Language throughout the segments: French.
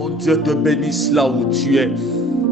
mon Dieu te bénisse là où tu es.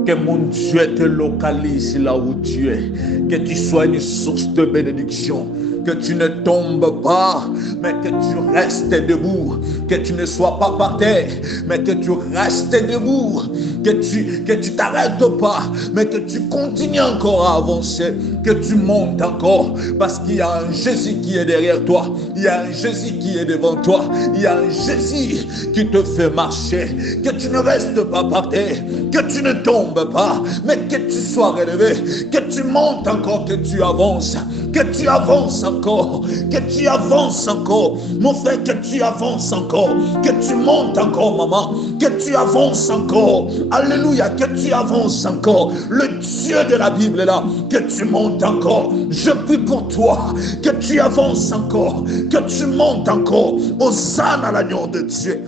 Que mon Dieu te localise là où tu es. Que tu sois une source de bénédiction. Que tu ne tombes pas, mais que tu restes debout. Que tu ne sois pas par terre, mais que tu restes debout. Que tu t'arrêtes pas, mais que tu continues encore à avancer. Que tu montes encore, parce qu'il y a un Jésus qui est derrière toi. Il y a un Jésus qui est devant toi. Il y a un Jésus qui te fait marcher. Que tu ne restes pas par terre, que tu ne tombes pas, mais que tu sois relevé. Que tu montes encore, que tu avances. Que tu avances encore, que tu avances encore, mon frère, que tu avances encore, que tu montes encore, maman, que tu avances encore, alléluia, que tu avances encore, le Dieu de la Bible est là, que tu montes encore, je prie pour toi, que tu avances encore, que tu montes encore, hosanna à l'agneau de Dieu.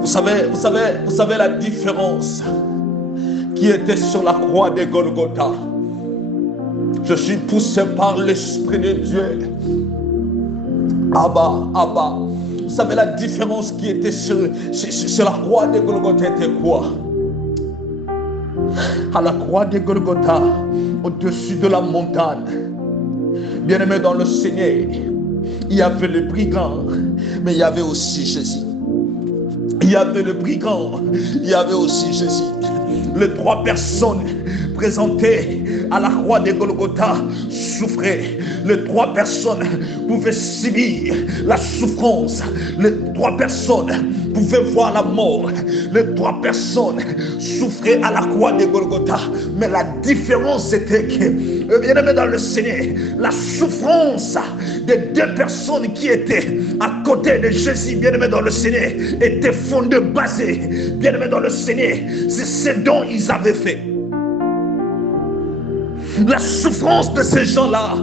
Vous savez la différence qui était sur la croix de Golgotha. Je suis poussé par l'Esprit de Dieu. Abba, Abba. Vous savez la différence qui était sur la croix de Golgotha était quoi? À la croix de Golgotha, au-dessus de la montagne, bien-aimé dans le Seigneur, il y avait le brigand, mais il y avait aussi Jésus. Il y avait le brigand, il y avait aussi Jésus. Les trois personnes présentées à la croix de Golgotha souffraient. Les trois personnes pouvaient subir la souffrance. Les trois personnes pouvaient voir la mort. Les trois personnes souffraient à la croix de Golgotha. Mais la différence était que, bien aimé dans le Seigneur, la souffrance des deux personnes qui étaient à côté de Jésus, bien aimé dans le Seigneur, était fondée, basée, bien aimé dans le Seigneur. C'est ce dont ils avaient fait. La souffrance de ces gens-là,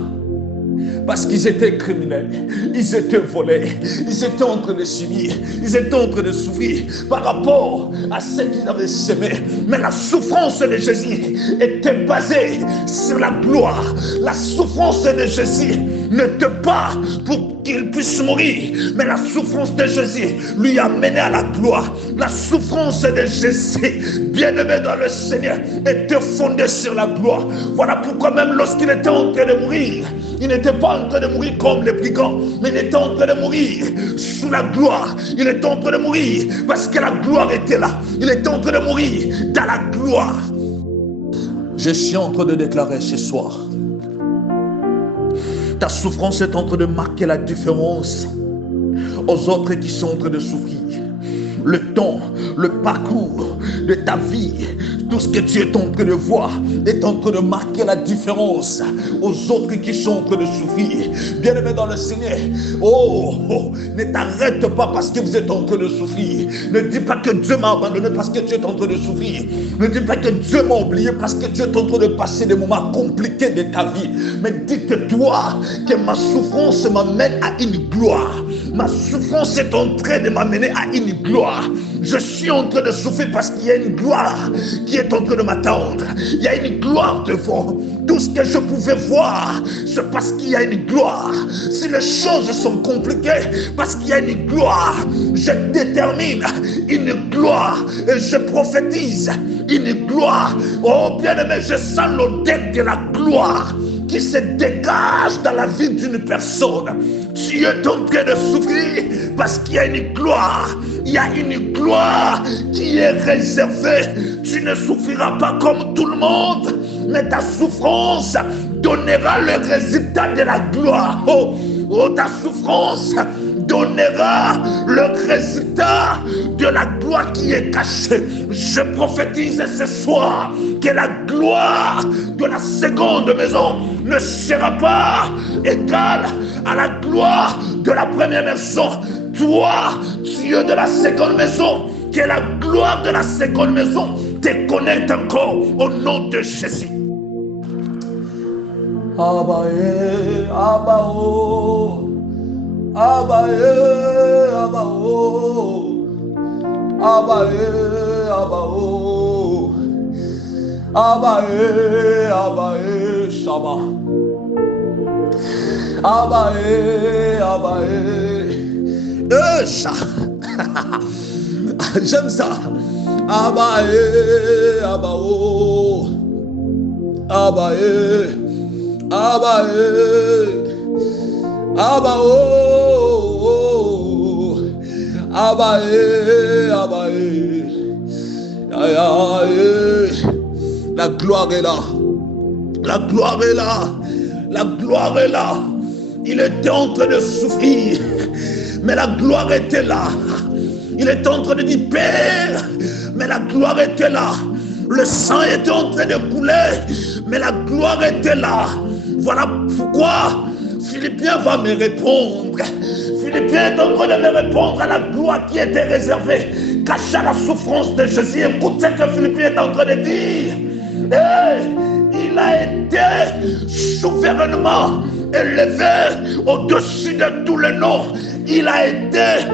parce qu'ils étaient criminels, ils étaient volés, ils étaient en train de subir, ils étaient en train de souffrir par rapport à ce qu'ils avaient semé. Mais la souffrance de Jésus était basée sur la gloire. La souffrance de Jésus n'était pas pour qu'il puisse mourir, mais la souffrance de Jésus lui a mené à la gloire. La souffrance de Jésus, bien-aimé dans le Seigneur, était fondée sur la gloire. Voilà pourquoi même lorsqu'il était en train de mourir, il n'était pas en train de mourir comme les brigands, mais il était en train de mourir sous la gloire. Il était en train de mourir parce que la gloire était là. Il était en train de mourir dans la gloire. Je suis en train de déclarer ce soir, ta souffrance est en train de marquer la différence aux autres qui sont en train de souffrir. Le temps, le parcours de ta vie, tout ce que tu es en train de voir est en train de marquer la différence aux autres qui sont en train de souffrir. Bien-aimé dans le Seigneur, ne t'arrête pas parce que vous êtes en train de souffrir. Ne dis pas que Dieu m'a abandonné parce que tu es en train de souffrir. Ne dis pas que Dieu m'a oublié parce que tu es en train de passer des moments compliqués de ta vie. Mais dis-toi que ma souffrance m'amène à une gloire. Ma souffrance est en train de m'amener à une gloire. Je suis en train de souffrir parce qu'il y a une gloire qui est en train de m'attendre. Il y a une gloire devant. Tout ce que je pouvais voir, c'est parce qu'il y a une gloire. Si les choses sont compliquées, parce qu'il y a une gloire, je détermine une gloire et je prophétise une gloire. Oh bien-aimé, je sens l'odeur de la gloire qui se dégage dans la vie d'une personne. Tu es en train de souffrir parce qu'il y a une gloire. Il y a une gloire qui est réservée. Tu ne souffriras pas comme tout le monde, mais ta souffrance donnera le résultat de la gloire. Ta souffrance donnera le résultat de la gloire qui est cachée. Je prophétise ce soir que la gloire de la seconde maison ne sera pas égale à la gloire de la première maison. Toi, Dieu de la seconde maison, que la gloire de la seconde maison te connecte encore au nom de Jésus. Abba, Abba, oh. Abba, Abba, oh. Abba, Abba, oh. Abba, Abba, Shama. Abba, Abba, J'aime ça. Abba, Abba, oh. Abba, Abba, Abba, oh. Abba, Abba, la gloire est là. La gloire est là. La gloire est là. Il était en train de souffrir, mais la gloire était là. Il était en train de dire Père, mais la gloire était là. Le sang était en train de couler, mais la gloire était là. Voilà pourquoi Philippiens va me répondre. Philippiens est en train de me répondre à la gloire qui était réservée, cachée à la souffrance de Jésus. Écoute ce que Philippiens est en train de dire. Il a été souverainement élevé au-dessus de tous les noms. Il a été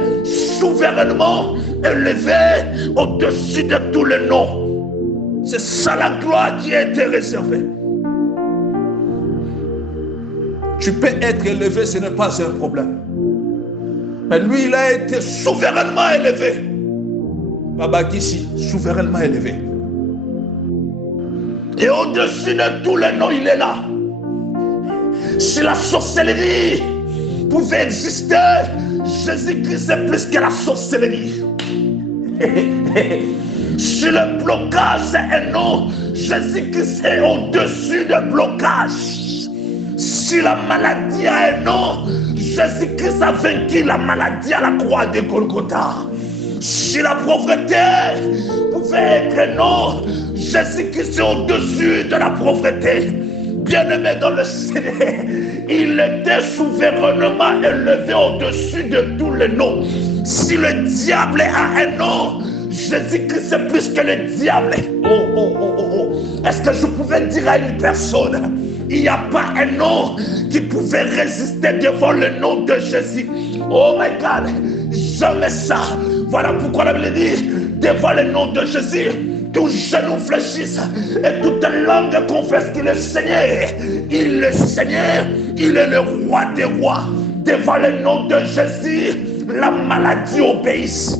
souverainement élevé au-dessus de tous les noms. C'est ça la gloire qui a été réservée. Tu peux être élevé, ce n'est pas un problème. Mais lui, il a été souverainement élevé. Baba Kissi, souverainement élevé. Et au-dessus de tous les noms, il est là. Si la sorcellerie pouvait exister, Jésus-Christ est plus que la sorcellerie. Si le blocage c'est un nom, Jésus-Christ est au-dessus du blocage. Si la maladie a un nom, Jésus-Christ a vaincu la maladie à la croix de Golgotha. Si la pauvreté pouvait être un nom, Jésus-Christ est au-dessus de la pauvreté. Bien-aimé dans le Seigneur, il était souverainement élevé au-dessus de tous les noms. Si le diable a un nom, Jésus-Christ est plus que le diable. Est-ce que je pouvais dire à une personne, il n'y a pas un nom qui pouvait résister devant le nom de Jésus? Oh my God, jamais ça. Voilà pourquoi la Bible dit, devant le nom de Jésus, tout genou fléchisse et toute langue confesse qu'il est Seigneur. Il est Seigneur, il est le roi des rois. Devant le nom de Jésus, la maladie obéisse.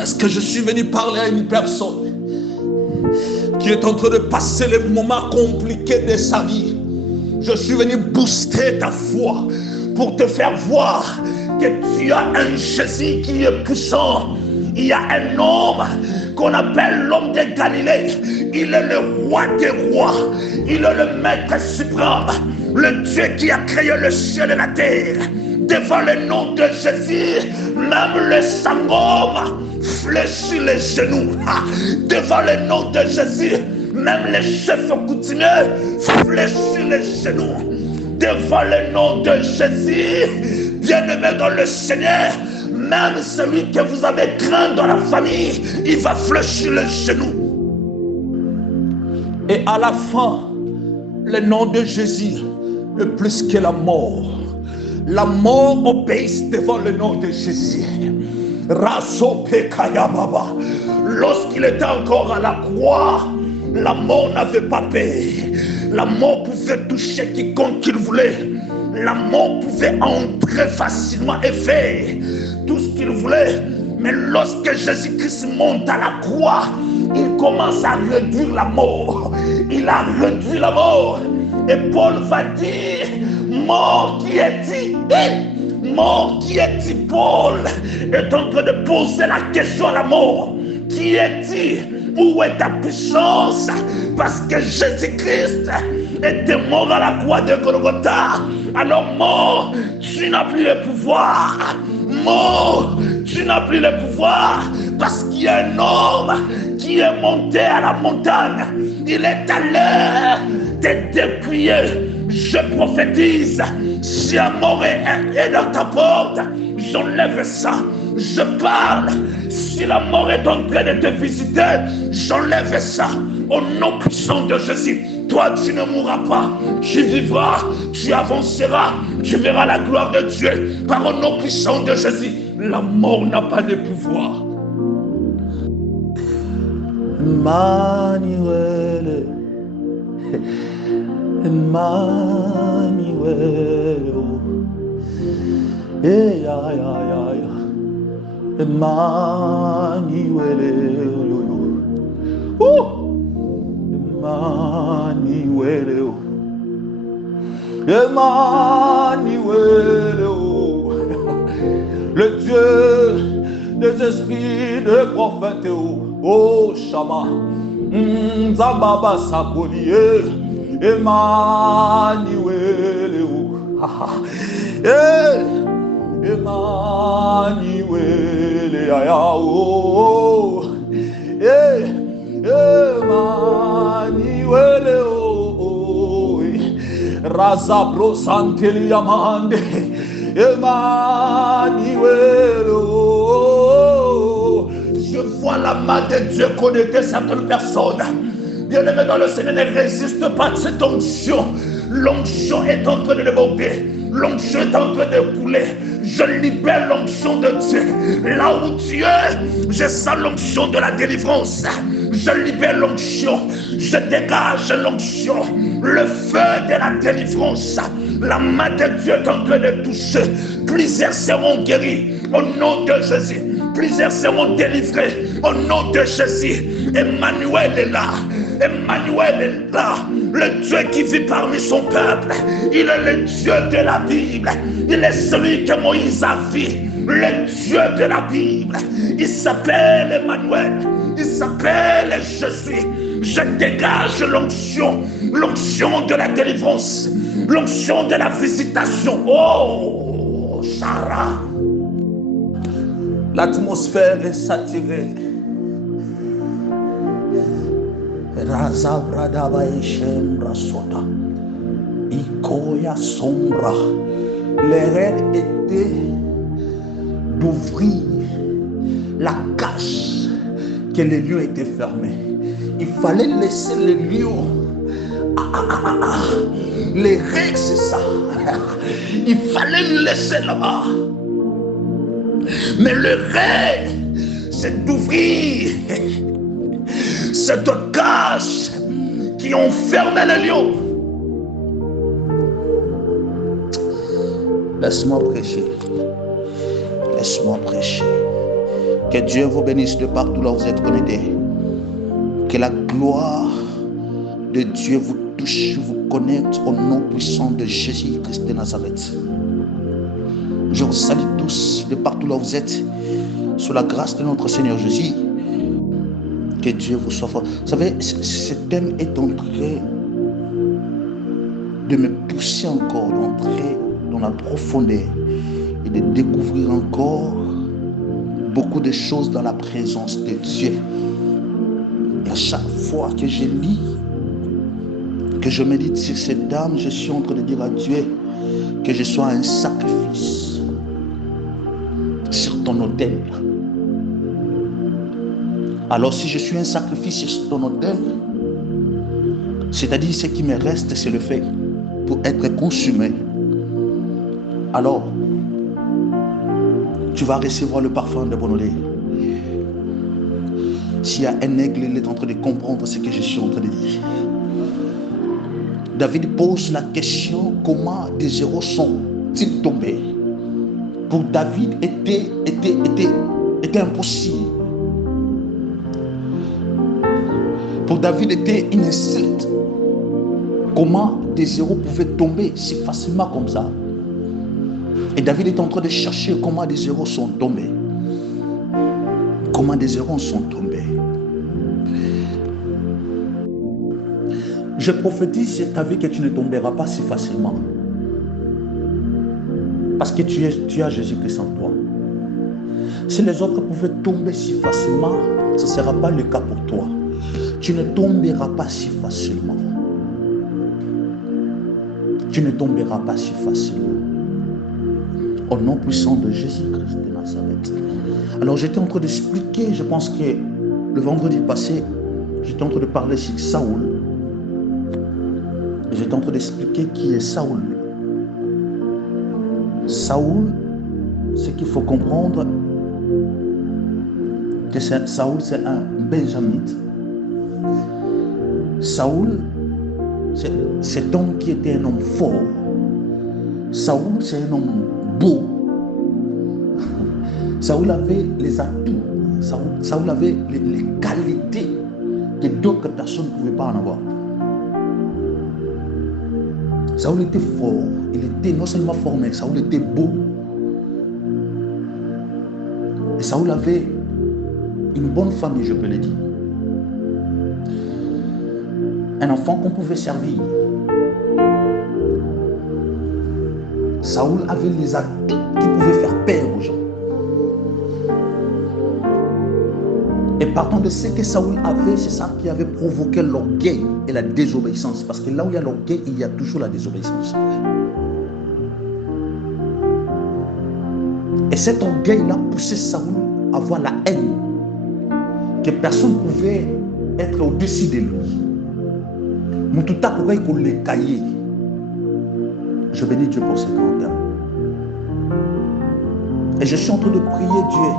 Est-ce que je suis venu parler à une personne qui est en train de passer les moments compliqués de sa vie? Je suis venu booster ta foi pour te faire voir que tu as un Jésus qui est puissant. Il y a un homme qu'on appelle l'homme de Galilée. Il est le roi des rois. Il est le maître suprême. Le Dieu qui a créé le ciel et la terre. Devant le nom de Jésus, même le sangoma fléchit les genoux. Devant le nom de Jésus, même les chefs coutumiers fléchissent les genoux. Devant le nom de Jésus, bien-aimé dans le Seigneur, même celui que vous avez craint dans la famille, il va fléchir les genoux. Et à la fin, le nom de Jésus est plus que la mort. La mort obéit devant le nom de Jésus. Lorsqu'il était encore à la croix, la mort n'avait pas peur. La mort pouvait toucher quiconque qu'il voulait. La mort pouvait entrer facilement et faire tout ce qu'il voulait. Mais lorsque Jésus-Christ monte à la croix, il commence à réduire la mort. Il a réduit la mort. Et Paul va dire, mort qui est-il? Mort qui est-il? Paul est en train de poser la question à la mort. Qui est-il? Où est ta puissance? Parce que Jésus-Christ était mort à la croix de Golgotha. Alors mort, tu n'as plus le pouvoir. Mort, tu n'as plus le pouvoir. Parce qu'il y a un homme qui est monté à la montagne. Il est allé te dépouiller. Je prophétise, si la mort est dans ta porte, j'enlève ça. Je parle, si la mort est en train de te visiter, j'enlève ça. Au nom puissant de Jésus, toi tu ne mourras pas, tu vivras, tu avanceras, tu verras la gloire de Dieu. Par au nom puissant de Jésus, la mort n'a pas de pouvoir. Emmanuel, Emmanuel, Eh, ya, ya, ya, ya. Emmanuel. Emmanuel. Emmanuel. Le Dieu des esprits de prophètes. Oh, Shama. Zababa Sakolié. Emmanuel. Emmanuel. Oh. Emmanuel. Oh. Razabro Santeli Amande. Emmanuel. Oh. Je vois la main de Dieu connecter certaines personnes. Bien-aimé dans le Seigneur, ne résiste pas à cette onction. L'onction est en train de déborder. L'onction est en train de couler. Je libère l'onction de Dieu. Là où tu es, je sens l'onction de la délivrance. Je libère l'onction. Je dégage l'onction. Le feu de la délivrance. La main de Dieu est en train de toucher. Plusieurs seront guéris au nom de Jésus. Plusieurs seront délivrés au nom de Jésus. Emmanuel est là. Emmanuel est là. Le Dieu qui vit parmi son peuple. Il est le Dieu de la Bible. Il est celui que Moïse a vu. Le Dieu de la Bible. Il s'appelle Emmanuel. Il s'appelle Jésus. Je dégage l'onction. L'onction de la délivrance. L'onction de la visitation. Oh, Sarah. L'atmosphère est saturée. Razabradaba Eshembra Sota. Ikoya Sombra. L'erreur était d'ouvrir la cage que les lieux étaient fermés. Il fallait laisser les lieux. Les règles, c'est ça. Il fallait le laisser là-bas. Mais le rêve, c'est d'ouvrir cette cage qui enferme les lions. Laisse-moi prêcher. Laisse-moi prêcher. Que Dieu vous bénisse de partout là où vous êtes connectés. Que la gloire de Dieu vous touche, vous connecte au nom puissant de Jésus-Christ de Nazareth. Je vous salue tous de partout là où vous êtes, sous la grâce de notre Seigneur Jésus. Que Dieu vous soit fort. Vous savez, ce thème est en train de me pousser encore, d'entrer dans la profondeur et de découvrir encore beaucoup de choses dans la présence de Dieu. Et à chaque fois que je lis, que je médite sur cette dame, je suis en train de dire à Dieu que je sois un sacrifice sur ton autel. Alors si je suis un sacrifice sur ton autel, c'est-à-dire ce qui me reste, c'est le fait pour être consumé. Alors, tu vas recevoir le parfum de mon odeur. S'il y a un aigle, il est en train de comprendre ce que je suis en train de dire. David pose la question, comment des zéros sont-ils tombés? Pour David, était impossible. Pour David, était une insulte. Comment des zéros pouvaient tomber si facilement comme ça? Et David est en train de chercher comment des zéros sont tombés. Comment des zéros sont tombés. Je prophétise sur ta vie que tu ne tomberas pas si facilement. Parce que tu as Jésus-Christ en toi. Si les autres pouvaient tomber si facilement, ce ne sera pas le cas pour toi. Tu ne tomberas pas si facilement. Tu ne tomberas pas si facilement. Au nom puissant de Jésus-Christ de Nazareth. Alors j'étais en train d'expliquer, je pense que le vendredi passé, j'étais en train de parler sur Saoul. J'étais en train d'expliquer qui est Saoul. Saoul, ce qu'il faut comprendre, que Saoul c'est un benjamite. Saoul, c'est cet homme qui était un homme fort. Saoul, c'est un homme beau. Saoul avait les atouts, Saoul avait les qualités que d'autres personnes ne pouvaient pas en avoir. Saoul était fort, il était non seulement fort, mais Saoul était beau. Et Saoul avait une bonne famille, je peux le dire. Un enfant qu'on pouvait servir. Saoul avait les atouts qui pouvaient faire peur aux gens. Et partant de ce que Saoul avait, c'est ça qui avait provoqué l'orgueil et la désobéissance. Parce que là où il y a l'orgueil, il y a toujours la désobéissance. Et cet orgueil-là poussait Saoul à avoir la haine. Que personne ne pouvait être au-dessus de lui. Moutouta pourrait qu'on les cahiers. Je bénis Dieu pour ce grand homme. Et je suis en train de prier Dieu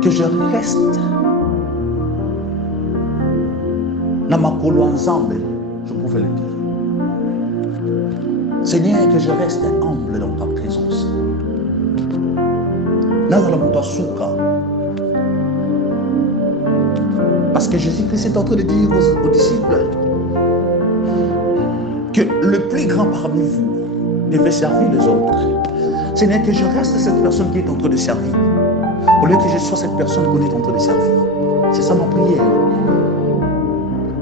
que je reste dans ma colo ensemble, je pouvais le dire. Seigneur, que je reste humble dans ta présence. Parce que Jésus-Christ est en train de dire aux disciples que le plus grand parmi vous devait servir les autres. Seigneur, que je reste cette personne qui est en train de servir. Au lieu que je sois cette personne qu'on est en train de servir. C'est ça ma prière.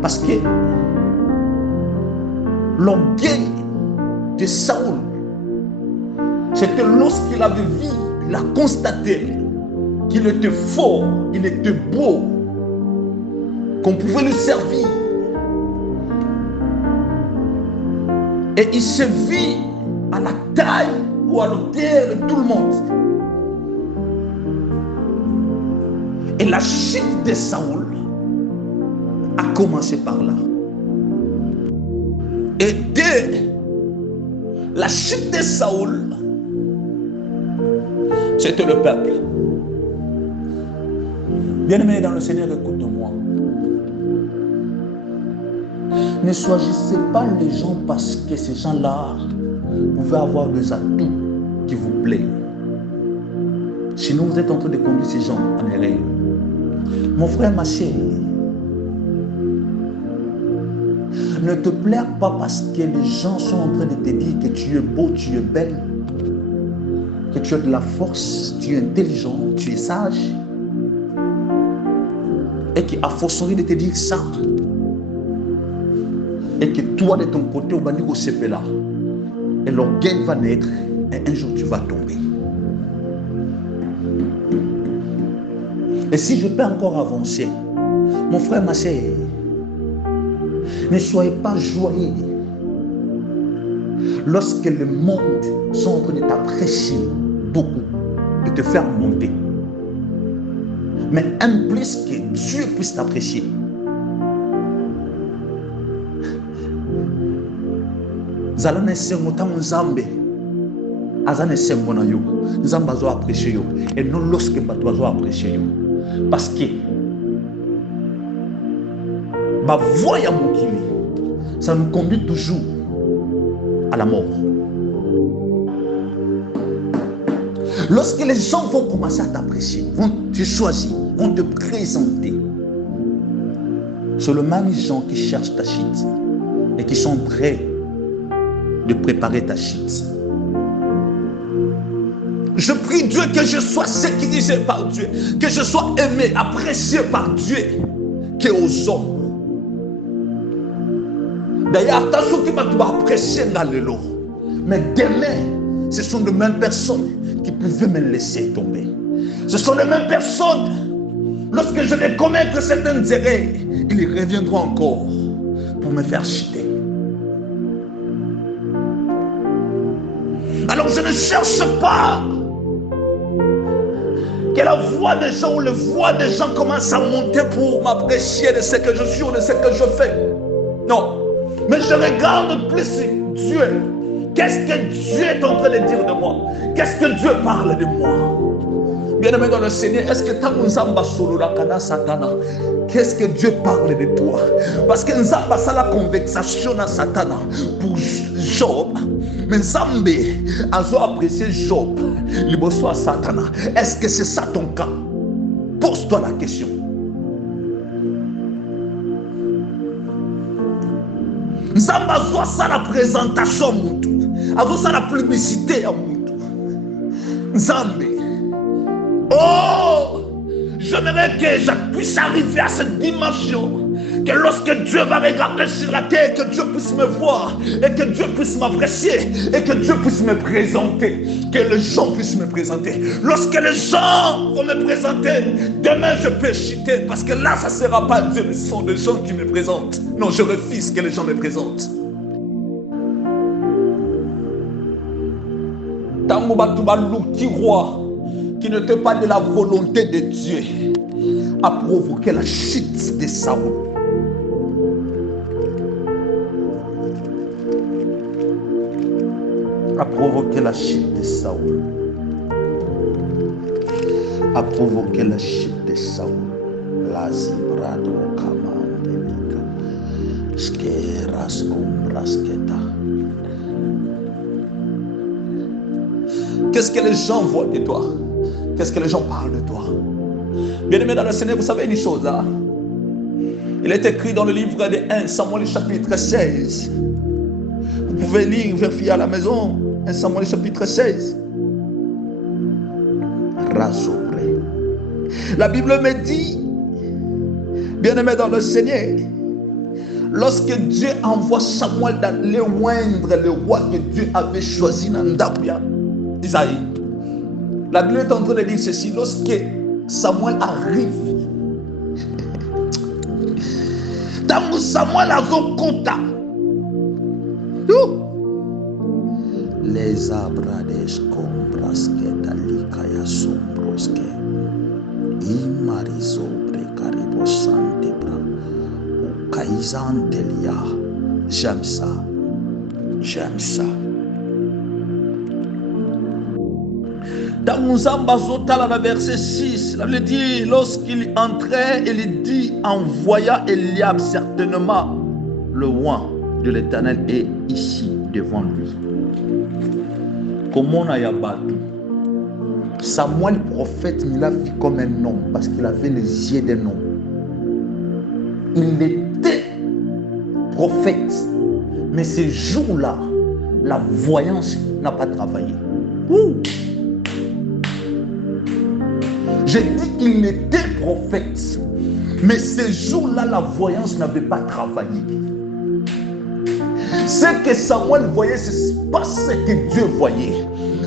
Parce que l'orgueil de Saoul, c'était lorsqu'il avait vu, il a constaté qu'il était fort, il était beau, qu'on pouvait le servir. Et il se vit à la taille ou à l'auteur de tout le monde. Et la chute de Saoul a commencé par là. Et dès la chute de Saoul, c'était le peuple. Bien-aimés dans le Seigneur, écoute-moi. Ne choisissez pas les gens parce que ces gens-là pouvaient avoir des atouts qui vous plaisent. Sinon, vous êtes en train de conduire ces gens en erreur. Mon frère, ma chérie, ne te plaire pas parce que les gens sont en train de te dire que tu es beau, tu es belle, que tu as de la force, tu es intelligent, tu es sage, et qu'à forcerie de te dire ça, et que toi de ton côté, au banni au CP là, et l'orgueil va naître, et un jour tu vas tomber. Et si je peux encore avancer, mon frère, ma sœur, ne soyez pas joyeux lorsque le monde sont en train de t'apprécier beaucoup, de te faire monter. Mais un plus que Dieu puisse t'apprécier. Zalane sengo tamu nzambe azane sengo na yo nzamba zo apprécier yo et non lorsque bato zo apprécier yo parce que ma voix ya mokili ça nous conduit toujours à la mort. Lorsque les gens vont commencer à t'apprécier, vont te choisir, vont te présenter, c'est le même gens qui cherchent ta chute et qui sont prêts de préparer ta chute. Je prie Dieu que je sois sécurisé par Dieu, que je sois aimé, apprécié par Dieu, qu'aux hommes. D'ailleurs, attention qui va apprécier dans le lot. Mais demain, ce sont les mêmes personnes qui pouvaient me laisser tomber. Ce sont les mêmes personnes, lorsque je vais commettre certaines erreurs, ils reviendront encore pour me faire chuter. Alors je ne cherche pas que la voix des gens ou les voix des gens commencent à monter pour m'apprécier de ce que je suis ou de ce que je fais. Non. Mais je regarde plus Dieu. Qu'est-ce que Dieu est en train de dire de moi? Qu'est-ce que Dieu parle de moi? Bien-aimé dans le Seigneur, est-ce que qu'est-ce que Dieu parle de toi? Parce que Nzamba ça la conversation à Satan pour Job. Mais Nzambe azo apprécié Job, liboso à Satan. Est-ce que c'est ça ton cas? Pose-toi la question. Nzambe azo ça la présentation mutu, azo ça la publicité à mutu. Nzambe, oh, j'aimerais que je puisse arriver à cette dimension. Que lorsque Dieu va regarder sur la terre, que Dieu puisse me voir, et que Dieu puisse m'apprécier, et que Dieu puisse me présenter, que les gens puissent me présenter. Lorsque les gens vont me présenter, demain je peux chuter, parce que là, ça ne sera pas Dieu, mais ce sont des gens qui me présentent. Non, je refuse que les gens me présentent. Qui n'était pas de la volonté de Dieu, a provoqué la chute de Saoul. A provoqué la chute de Saoul. A provoqué la chute de Saoul. La zibrado kamandelika. Skeras umbrasketa. Qu'est-ce que les gens voient de toi? Qu'est-ce que les gens parlent de toi? Bien-aimés dans le Seigneur, vous savez une chose là. Il est écrit dans le livre de 1 Samuel chapitre 16. Vous pouvez lire, vérifier à la maison. 1 Samuel chapitre 16. Rassuré. La Bible me dit, bien-aimés dans le Seigneur, lorsque Dieu envoie Samuel d'aller oindre le roi que Dieu avait choisi dans Ndapia, Isaïe. La Bible est en train de dire ceci. Lorsque Samuel arrive, tant Samuel a compta, les abrades compraske dalikaya sombroske imarizo precaribo santebra ukaizantelia. J'aime ça. J'aime ça. Dans Nzamba Zotala, la verset 6, la Bible dit, lorsqu'il entrait, il dit, envoya Eliab certainement, le roi de l'Éternel est ici devant lui. Comment on a yabattu? Samuel, prophète, il a vu comme un homme parce qu'il avait les yeux d'un homme. Il était prophète, mais ce jour-là, la voyance n'a pas travaillé. J'ai dit qu'il était prophète, mais ce jour-là, la voyance n'avait pas travaillé. Ce que Samuel voyait, ce n'est pas ce que Dieu voyait.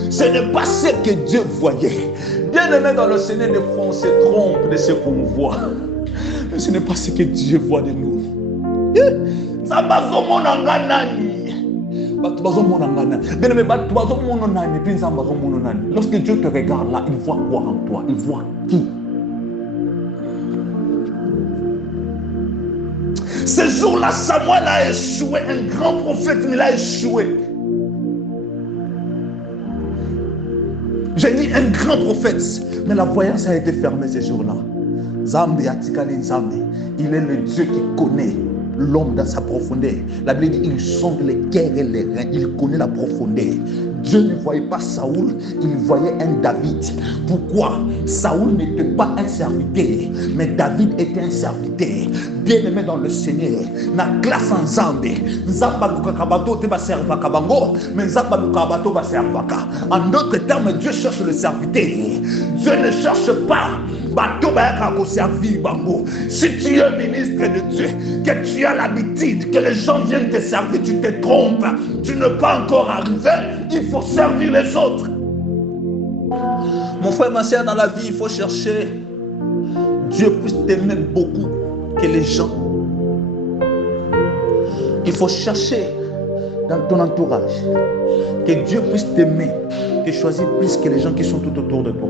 Ce n'est pas ce que Dieu voyait. Bien-aimés dans le Seigneur, on se trompe de ce qu'on voit. Mais ce n'est pas ce que Dieu voit de nous. Lorsque Dieu te regarde là, il voit quoi en toi? Il voit qui? Ce jour-là, Samuel a échoué, un grand prophète, mais il a échoué. J'ai dit un grand prophète, mais la voyance a été fermée ce jour-là. Zambi Atikali Zambi, il est le Dieu qui connaît l'homme dans sa profondeur. La Bible dit, il sonde les cœurs et les reins, il connaît la profondeur. Dieu ne voyait pas Saoul, il voyait un David. Pourquoi? Saoul n'était pas un serviteur, mais David était un serviteur. Bien-aimé dans le Seigneur, na classe en Zambé, Nzamba Lukakabato te va servir Kabango, mais Nzamba Lukabato va servir. En d'autres termes, Dieu cherche le serviteur. Dieu ne cherche pas. Si tu es ministre de Dieu, que tu as l'habitude que les gens viennent te servir, tu te trompes, tu n'es pas encore arrivé, il faut servir les autres. Mon frère, ma soeur, dans la vie, il faut chercher Dieu puisse t'aimer beaucoup que les gens. Il faut chercher dans ton entourage que Dieu puisse t'aimer, que choisir plus que les gens qui sont tout autour de toi.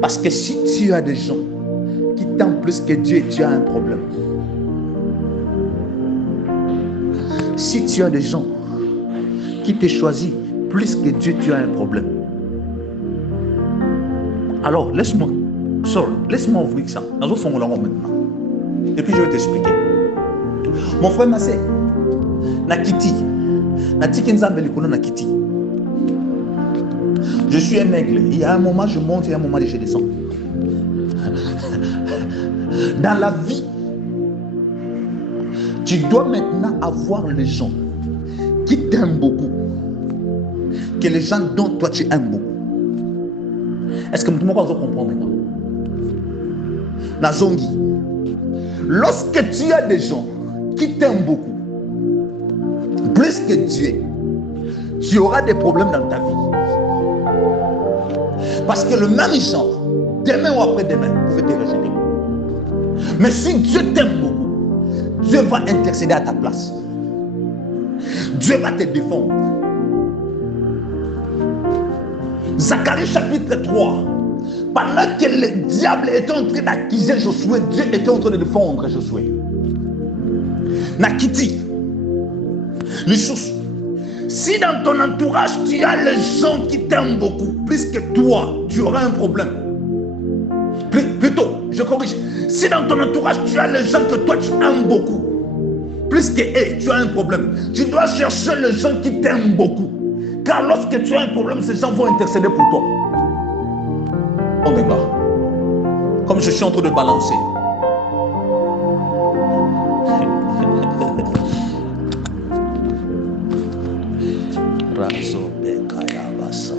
Parce que si tu as des gens qui t'aiment plus que Dieu, tu as un problème. Si tu as des gens qui te choisissent plus que Dieu, tu as un problème. Alors, laisse-moi ouvrir ça. Dans un fond, maintenant. Et puis, je vais t'expliquer. Mon frère, ma sœur, Nakiti, Je suis un aigle. Il y a un moment je monte, il y a un moment je descends. Dans la vie, tu dois maintenant avoir les gens qui t'aiment beaucoup, que les gens dont toi tu aimes beaucoup. Est-ce que tout le monde comprend maintenant? Nazongi, lorsque tu as des gens qui t'aiment beaucoup, plus que Dieu, tu auras des problèmes dans ta vie. Parce que le même genre, demain ou après-demain, pouvait te rejeter. Mais si Dieu t'aime beaucoup, Dieu va intercéder à ta place. Dieu va te défendre. Zacharie chapitre 3. Pendant que le diable était en train d'accuser Josué, Dieu était en train de défendre Josué. Nakiti. Les choses. Si dans ton entourage, tu as les gens qui t'aiment beaucoup, plus que toi, tu auras un problème. Plutôt, je corrige. Si dans ton entourage, tu as les gens que toi, tu aimes beaucoup, plus que eux, tu as un problème. Tu dois chercher les gens qui t'aiment beaucoup. Car lorsque tu as un problème, ces gens vont intercéder pour toi. Oh my God. Comme je suis en train de balancer.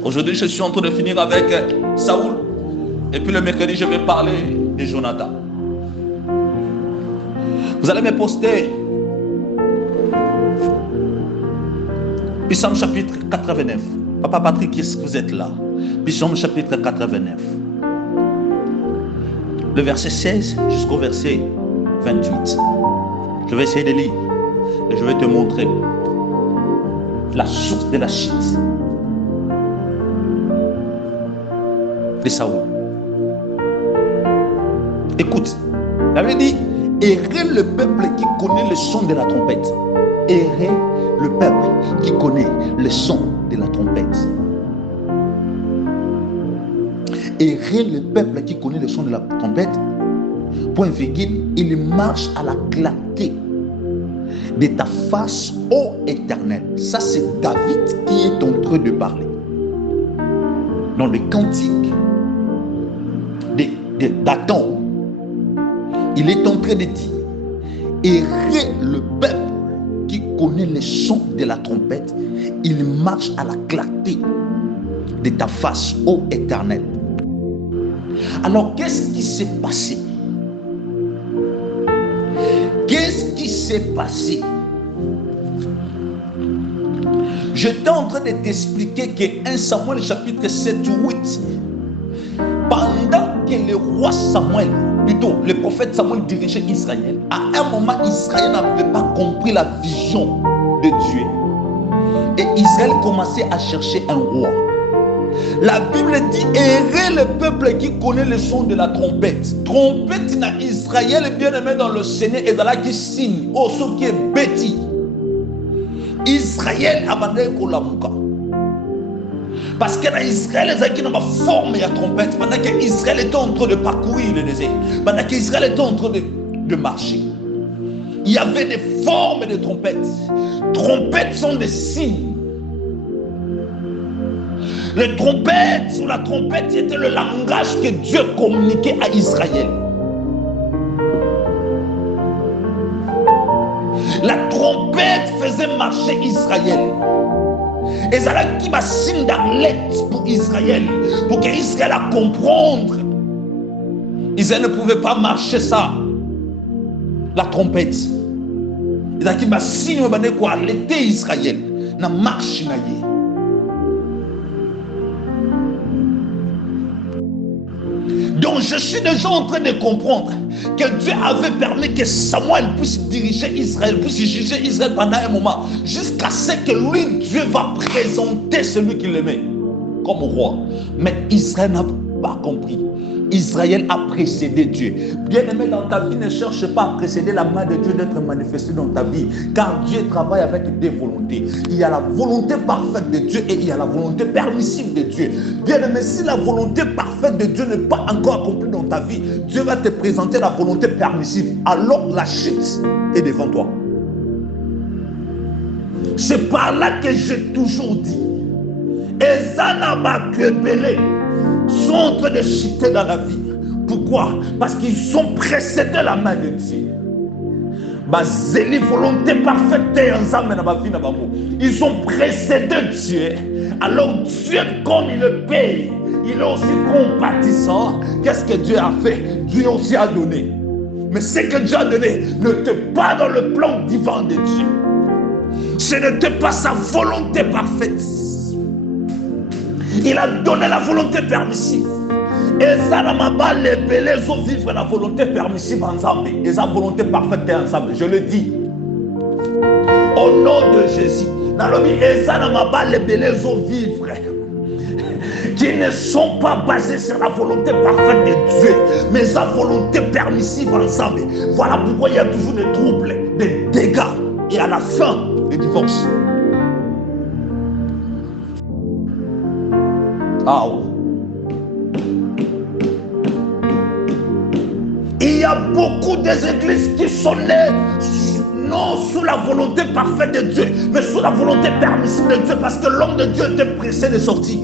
Aujourd'hui, je suis en train de finir avec Saoul. Et puis le mercredi, je vais parler de Jonathan. Vous allez me poster Psaume chapitre 89. Papa Patrick, est-ce que vous êtes là? Psaume chapitre 89. Le verset 16 jusqu'au verset 28. Je vais essayer de lire. Et je vais te montrer la source de la chute de Saoul. Écoute, il avait dit, errez le peuple qui connaît le son de la trompette. Errez le peuple qui connaît le son de la trompette. Errez le peuple qui connaît le son de la trompette. Point virgule, il marche à la clarté de ta face, ô Éternel. Ça, c'est David qui est en train de parler. Dans le cantique d'Adam, il est en train de dire, errez le peuple qui connaît le son de la trompette, il marche à la clarté de ta face, ô Éternel. Alors, qu'est-ce qui s'est passé? Qu'est-ce qui s'est passé? J'étais en train de t'expliquer que 1 Samuel chapitre 7 ou 8, pendant que le roi Samuel, plutôt le prophète Samuel dirigeait Israël, à un moment Israël n'avait pas compris la vision de Dieu. Et Israël commençait à chercher un roi. La Bible dit, errez le peuple qui connaît le son de la trompette. Trompette na Israël bien aimé dans le Seigneur et dans la qui signe, au son qui est bêtis. Israël a bandé Kolamuka. Parce que dans Israël, les gens qui n'ont pas formé la trompette, pendant qu'Israël était en train de parcourir le désert, pendant qu'Israël était en train de marcher, il y avait des formes de trompettes. Trompettes sont des signes. Les trompettes, sous la trompette, c'était le langage que Dieu communiquait à Israël. La trompette faisait marcher Israël. Et ça là qui va signe d'alerte pour Israël, pour qu'Israël a comprendre. Israël ne pouvait pas marcher ça. La trompette. Et ça qui va signe pour alerter Israël. Na marche na ye. Donc je suis déjà en train de comprendre que Dieu avait permis que Samuel puisse diriger Israël, puisse juger Israël pendant un moment, jusqu'à ce que lui, Dieu va présenter celui qu'il aimait comme roi. Mais Israël n'a pas compris. Israël a précédé Dieu. Bien-aimé, dans ta vie, ne cherche pas à précéder la main de Dieu d'être manifestée dans ta vie, car Dieu travaille avec des volontés. Il y a la volonté parfaite de Dieu et il y a la volonté permissive de Dieu. Bien-aimé, si la volonté parfaite de Dieu n'est pas encore accomplie dans ta vie, Dieu va te présenter la volonté permissive. Alors la chute est devant toi. C'est par là que j'ai toujours dit. Et Zanaba Kebele sont en train de chuter dans la vie. Pourquoi? Parce qu'ils ont précédé la main de Dieu. Bazeli volonté parfaite ensemble dans ma vie. Ils ont précédé Dieu. Alors Dieu, comme il le paye, il est aussi compatissant. Qu'est-ce que Dieu a fait? Dieu aussi a donné. Mais ce que Dieu a donné n'était pas dans le plan divin de Dieu. Ce n'était pas sa volonté parfaite. Il a donné la volonté permissive. Et ça n'a pas les vivre la volonté permissive ensemble. Et sa volonté parfaite ensemble. Je le dis. Au nom de Jésus. Et ça n'a pas les vivre. Qui ne sont pas basés sur la volonté parfaite de Dieu, mais sa volonté permissive ensemble. Voilà pourquoi il y a toujours des troubles, des dégâts. Et à la fin, le divorce. Ah oui. Il y a beaucoup des églises qui sont nées non sous la volonté parfaite de Dieu, mais sous la volonté permissive de Dieu, parce que l'homme de Dieu était pressé de sortir.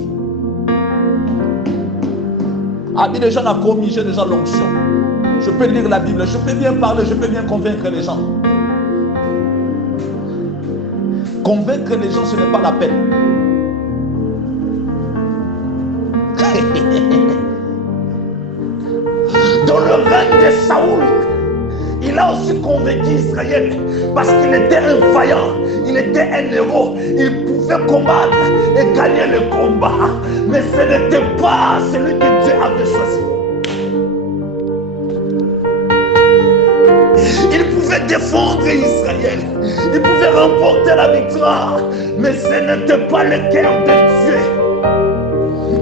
Ah, les gens ont commis, j'ai déjà l'onction. Je peux lire la Bible, je peux bien parler, je peux bien convaincre les gens. Convaincre les gens, ce n'est pas la peine. Dans le règne de Saoul, il a aussi convaincu Israël parce qu'il était un vaillant, il était un héros, il pouvait combattre et gagner le combat, mais ce n'était pas celui que Dieu avait choisi. Il pouvait défendre Israël, il pouvait remporter la victoire, mais ce n'était pas le cœur de Dieu.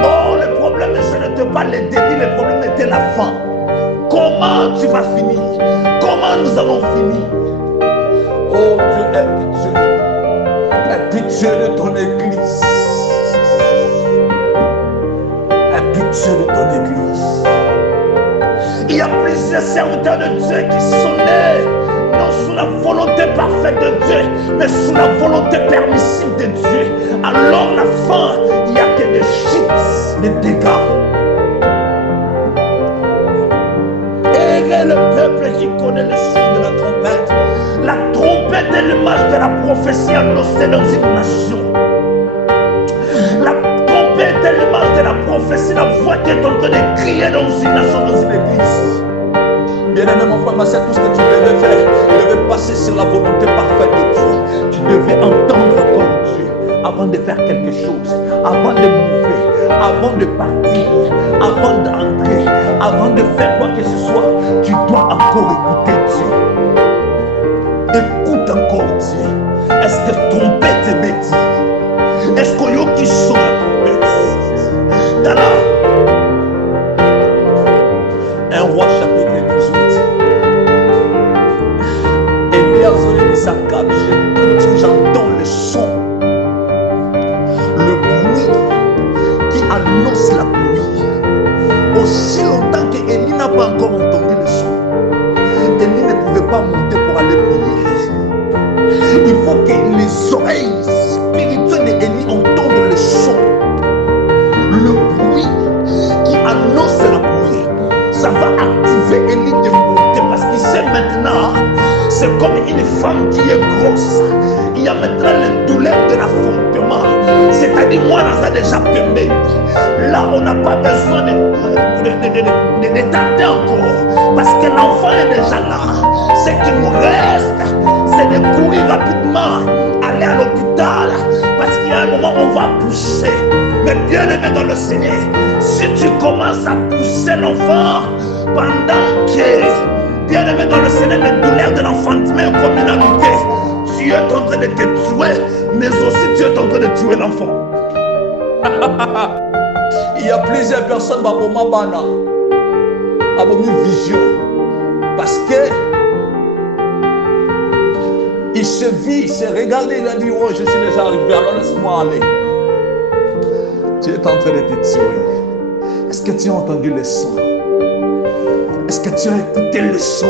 Oh, le problème, ce n'était pas le début, le problème était la fin. Comment tu vas finir? Comment nous allons finir? Oh Dieu, aie pitié de ton église. Aie pitié de ton église. Il y a plusieurs serviteurs de Dieu qui sont nés non sous la volonté parfaite de Dieu, mais sous la volonté permissive de Dieu. Alors la fin, il n'y a que des chutes, des dégâts. Et le peuple qui connaît le son de la trompette. La trompette est l'image de la prophétie annoncée dans une nation. La trompette est l'image de la prophétie, la voix qui est en train de crier dans une nation, dans une église. Bien-aimé, mon frère, c'est tout ce que tu devais faire. Tu devais passer sur la volonté parfaite de Dieu. Tu devais entendre encore Dieu avant de faire quelque chose, avant de mourir, avant de partir, avant d'entrer, avant de faire quoi que ce soit. Tu dois encore écouter Dieu. Écoute encore Dieu. Est-ce que trompette est bêtise? Est-ce qu'il y a qui sont la trompette? Dans la 1 Roi chapitre 18. Elias Olénisakab, j'entends le son, le bruit qui annonce la pluie. Aussi longtemps que Élie n'a pas encore entendu le son, Élie ne pouvait pas monter pour aller prier. Il faut que les oreilles spirituelles d'Élie entendent le son, le bruit qui annonce la pluie. Ça va activer Élie de monter parce qu'il sait maintenant, c'est comme une femme qui est grosse. Il y a maintenant les douleurs de l'affrontement. C'est-à-dire, moi, on a déjà payé. Là, on n'a pas besoin de tarder encore. Parce que l'enfant est déjà là. Ce qui nous reste, c'est de courir rapidement, aller à l'hôpital. Parce qu'il y a un moment où on va pousser. Mais bien aimé dans le Seigneur, si tu commences à pousser l'enfant pendant que, bien aimé dans le Seigneur, les douleurs de l'enfantement comme une amitié, tu es en train de te tuer, mais aussi tu es en train de tuer l'enfant. Il y a plusieurs personnes qui ont une vision. Parce que il se vit, il s'est regardé, il a dit, oh, je suis déjà arrivé, alors laisse-moi aller. Tu es en train de te tuer. Est-ce que tu as entendu le son? Est-ce que tu as écouté le son?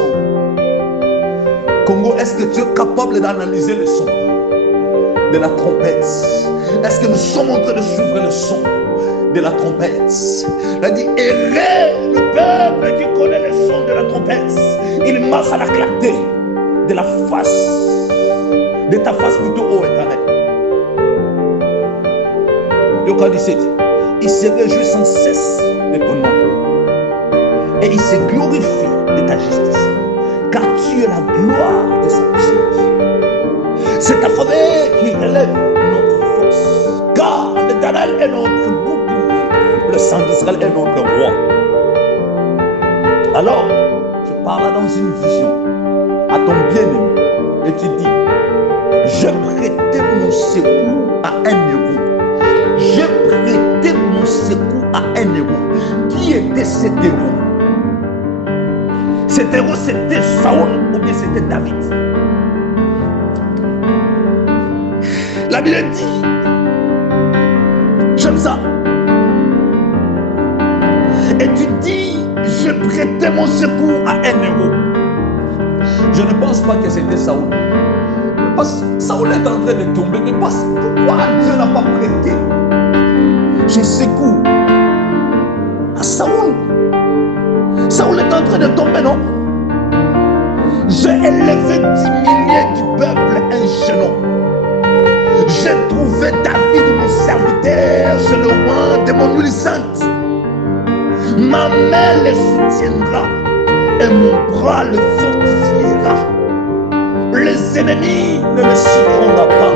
Congo, est-ce que tu es capable d'analyser le son? de la trompette? Est-ce que nous sommes en train de suivre le son de la trompette? Il a dit, errez le peuple qui connaît le son de la trompette. Il marche à la clarté de la face, de ta face plutôt, ô Éternel. Le corps 17, il se réjouit sans cesse de ton nom et il se glorifie de ta justice, car tu es la gloire de sa puissance. C'est ta faveur qui élève notre force, car l'Éternel est notre bouclier, le sang d'Israël est notre roi. Alors, tu parles dans une vision à ton bien-aimé et tu dis, je prêtais mon secours à un héros. Je prêtais mon secours à un héros. Qui était cet héros? Cet héros, c'était Saül ou bien c'était David? La Bible dit, j'aime ça. Et tu dis, je prêtais mon secours à un héros. Je ne pense pas que c'était Saül. Parce que Saül est en train de tomber. Mais pourquoi Dieu n'a pas prêté son secours à Saül? Saül est en train de tomber, non? J'ai élevé 10 milliers du peuple un jeune homme. J'ai trouvé David, mon serviteur, c'est le roi de mon huile sainte. Ma main le soutiendra et mon bras le fortifiera. Les ennemis ne le surprendront pas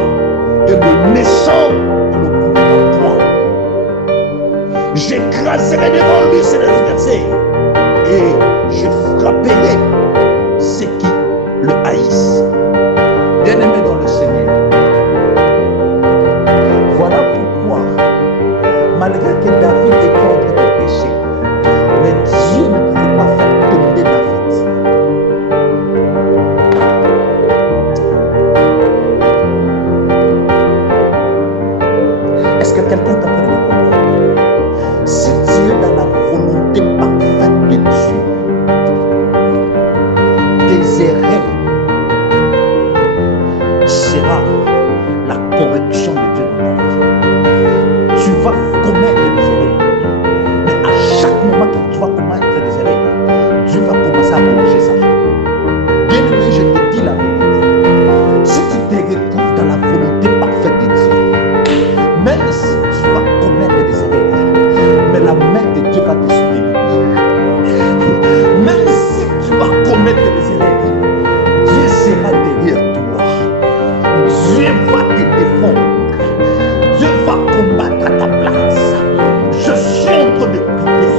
et le méchant ne le pourra point. J'écraserai devant lui ses adversaires et je frapperai ceux qui le haïssent. Bien-aimé dans le Seigneur, voilà pourquoi, malgré que David est contre le péché, mais Dieu ne pouvait pas faire tomber David. Est-ce que quelqu'un est en train de me comprendre? Si Dieu est dans la volonté parfaite de Dieu, tes erreurs sera la correction de Dieu dans ta vie. Tu vas commettre des erreurs, mais à chaque moment que tu vas commettre des erreurs, Dieu va commencer à corriger ça. Bien aimé, je te dis la vérité. Si tu te retrouves dans la volonté parfaite de Dieu, même si tu vas commettre des erreurs, mais la main de Dieu va te soutenir. Même si tu vas commettre des erreurs, Dieu sera derrière toi. Dieu va te défendre. Dieu va combattre à ta place. Je suis en train de prier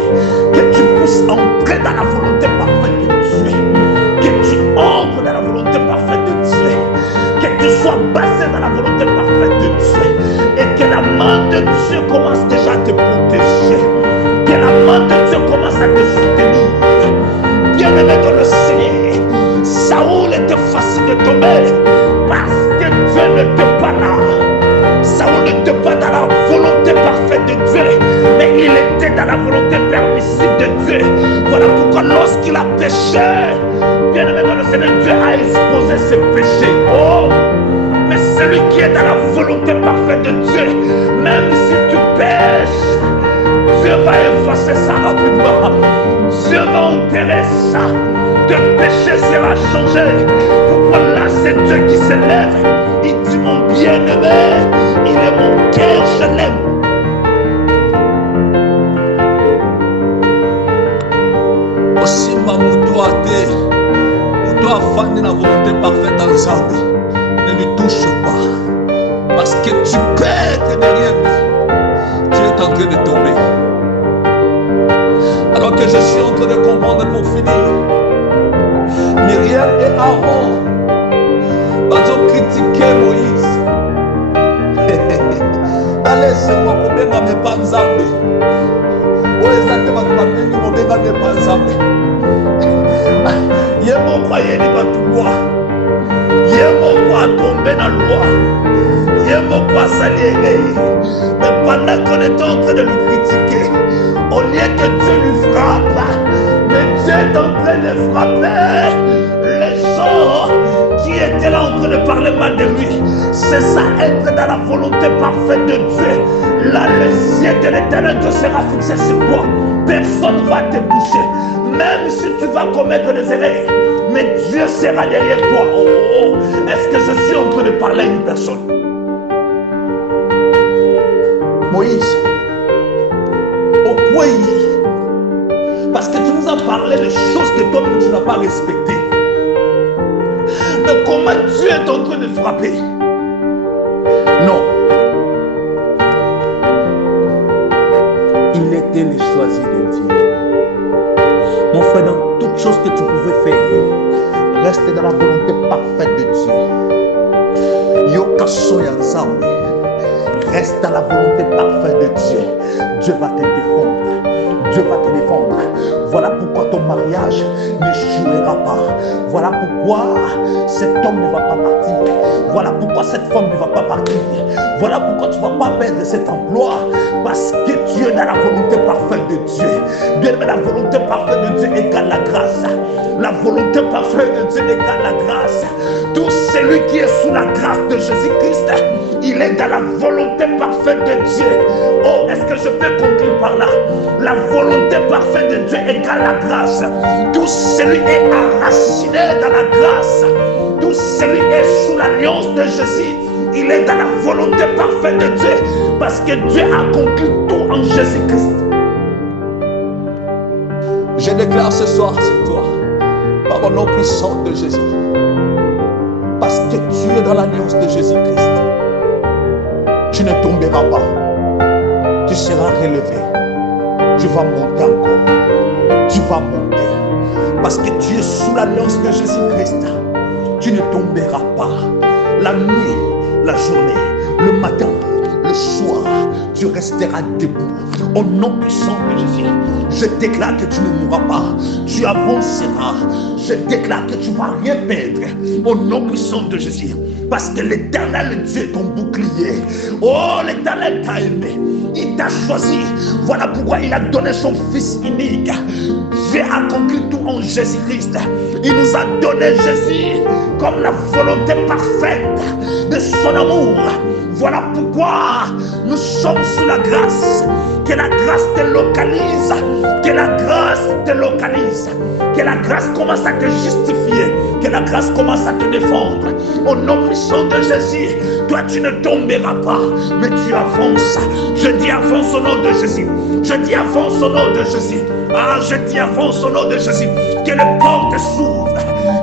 que tu puisses entrer dans la volonté parfaite de Dieu. Que tu entres dans la volonté parfaite de Dieu. Que tu sois basé dans la volonté parfaite de Dieu. Et que la main de Dieu commence déjà à te protéger. Que la main de Dieu commence à te soutenir. Bien-aimé dans le Seigneur, Saül était facile de tomber parce que Dieu n'était pas là. Saül n'était pas dans la volonté parfaite de Dieu, mais il était dans la volonté permissive de Dieu. Voilà pourquoi lorsqu'il a péché, bien-aimé dans le Seigneur, Dieu a exposé ses péchés. Oh, mais celui qui est dans la volonté parfaite de Dieu, même si tu pêches, Dieu va effacer ça rapidement. Dieu va enterrer ça. De péché sera changé. Pourquoi là c'est Dieu qui s'élève? Il dit mon bien-aimé, il est mon cœur, je l'aime. Aussi ma mouto a été, mouto a fani la volonté parfaite ensemble. Ne lui touche pas. Parce que tu peux être derrière lui. Tu es en train de tomber. Alors que je suis en train de comprendre pour finir, Myriam et Aaron, ils ont critiqué Moïse. Allez, c'est moi pour bien me pas Nzambe. Oh, exactement, pour bien me pas Nzambe. Il y a mon croyant qui va tout voir. Il y a mon croix tomber dans le loi. Il y a mon croix s'allier. Mais pendant qu'on est en train de le critiquer, au lieu que Dieu lui frappe, mais Dieu est en train de frapper les gens qui était là en train de parler mal de lui, c'est ça, être dans la volonté parfaite de Dieu. Là, les yeux de l'Éternel te sera fixé sur toi. Personne ne va te toucher. Même si tu vas commettre des erreurs, mais Dieu sera derrière toi. Oh, oh, oh. Est-ce que je suis en train de parler à une personne? Moïse, au point, parce que tu nous as parlé de choses que toi-même tu n'as pas respectées. Mais comment Dieu est en train de frapper? Non. Il était le choisi de Dieu. Mon frère, dans toutes choses que tu pouvais faire, reste dans la volonté parfaite de Dieu. Yoka Soyanzawe. Reste dans la volonté parfaite de Dieu. Dieu va te défendre. Dieu va te défendre. Voilà pourquoi ton mariage n'échouera pas. Voilà pourquoi cet homme ne va pas partir. Voilà pourquoi cette femme ne va pas partir. Voilà pourquoi tu ne vas pas perdre cet emploi. Parce que tu es dans la volonté parfaite de Dieu. Bien, mais la volonté parfaite de Dieu égale la grâce. La volonté parfaite de Dieu égale la grâce. Tout celui qui est sous la grâce de Jésus-Christ, il est dans la volonté parfaite de Dieu. Oh, est-ce que je peux conclure par là? La volonté parfaite de Dieu égale la grâce. Tout celui est enraciné dans la grâce. Tout celui est sous l'alliance de Jésus. Il est dans la volonté parfaite de Dieu. Parce que Dieu a conclu tout en Jésus-Christ. Je déclare ce soir sur toi, par le nom puissant de Jésus. Parce que tu es dans l'alliance de Jésus-Christ. Tu ne tomberas pas. Tu seras relevé. Tu vas monter encore. Tu vas monter. Parce que tu es sous l'alliance de Jésus-Christ. Tu ne tomberas pas. La nuit, la journée, le matin, le soir, tu resteras debout. Au nom puissant de Jésus, je déclare que tu ne mourras pas. Tu avanceras. Je déclare que tu ne vas rien perdre. Au nom puissant de Jésus. Parce que l'Éternel Dieu est ton bouclier. Oh, l'Éternel t'a aimé. Il t'a choisi. Voilà pourquoi il a donné son Fils unique. Dieu a conclu tout en Jésus-Christ. Il nous a donné Jésus comme la volonté parfaite de son amour. Voilà pourquoi nous sommes sous la grâce. Que la grâce te localise. Que la grâce te localise. Que la grâce commence à te justifier. Que la grâce commence à te défendre. Au nom puissant de Jésus, toi tu ne tomberas pas, mais tu avances. Je dis avance au nom de Jésus. Je dis avance au nom de Jésus. Ah, je dis avance au nom de Jésus. Que les portes s'ouvrent.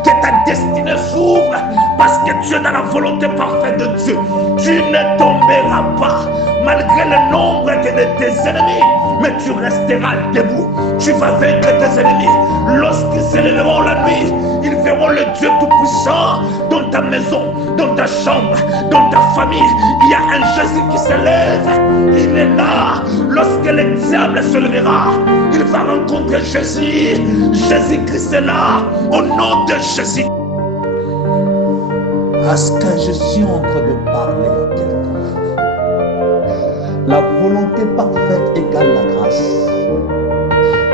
Que ta destinée s'ouvre. Parce que tu es dans la volonté parfaite de Dieu. Tu ne tomberas pas. Malgré le nombre de tes ennemis, mais tu resteras debout. Tu vas vaincre tes ennemis. Lorsqu'ils se lèveront la nuit, ils verront le Dieu Tout-Puissant dans ta maison, dans ta chambre, dans ta famille. Il y a un Jésus qui se lève. Il est là. Lorsque le diable se lèvera, il va rencontrer Jésus. Jésus-Christ est là. Au nom de Jésus. Parce que je suis en train de parler à quelqu'un. La volonté parfaite égale la grâce.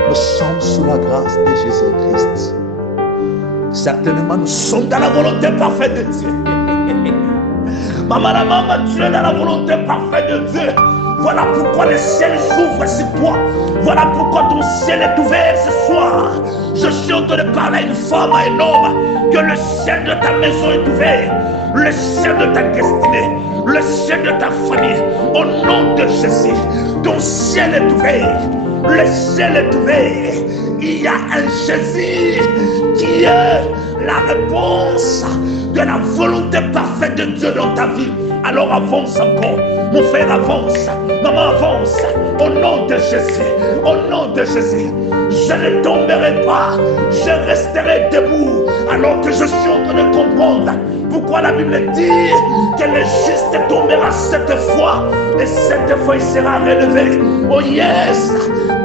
Nous sommes sous la grâce de Jésus-Christ. Certainement, nous sommes dans la volonté parfaite de Dieu. Maman, tu es dans la volonté parfaite de Dieu. Voilà pourquoi le ciel s'ouvre sur toi. Voilà pourquoi ton ciel est ouvert ce soir. Je suis en train de parler à une femme, à un homme, que le ciel de ta maison est ouvert. Le ciel de ta destinée. Le ciel de ta famille. Au nom de Jésus, ton ciel est ouvert. Le ciel est ouvert. Il y a un Jésus qui est la réponse de la volonté parfaite de Dieu dans ta vie. Alors avance encore. Mon frère avance. Maman avance. Au nom de Jésus. Au nom de Jésus. Je ne tomberai pas. Je resterai debout. Alors que je suis en train de comprendre pourquoi la Bible dit que le juste tombera 7 fois. Et 7 fois il sera relevé. Oh yes.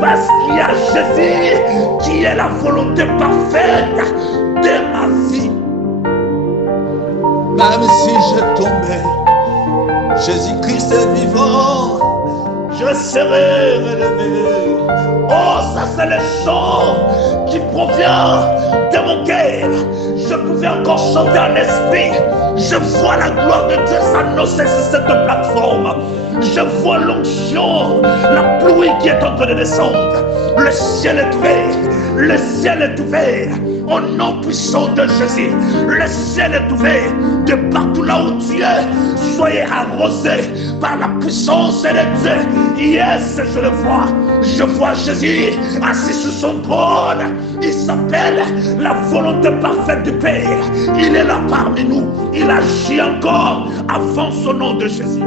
Parce qu'il y a Jésus qui est la volonté parfaite de ma vie. Même si je tombais, Jésus-Christ est vivant, je serai relevé. Oh, ça c'est le chant qui provient de mon cœur. Je pouvais encore chanter en esprit. Je vois la gloire de Dieu s'annoncer sur cette plateforme. Je vois l'onction, la pluie qui est en train de descendre. Le ciel est ouvert. Le ciel est ouvert. Au nom puissant de Jésus, le ciel est ouvert. De partout là où tu es, soyez arrosés par la puissance de Dieu. Yes, je le vois. Je vois Jésus assis sur son trône. Il s'appelle la volonté parfaite du Père. Il est là parmi nous. Il agit encore avant son nom de Jésus.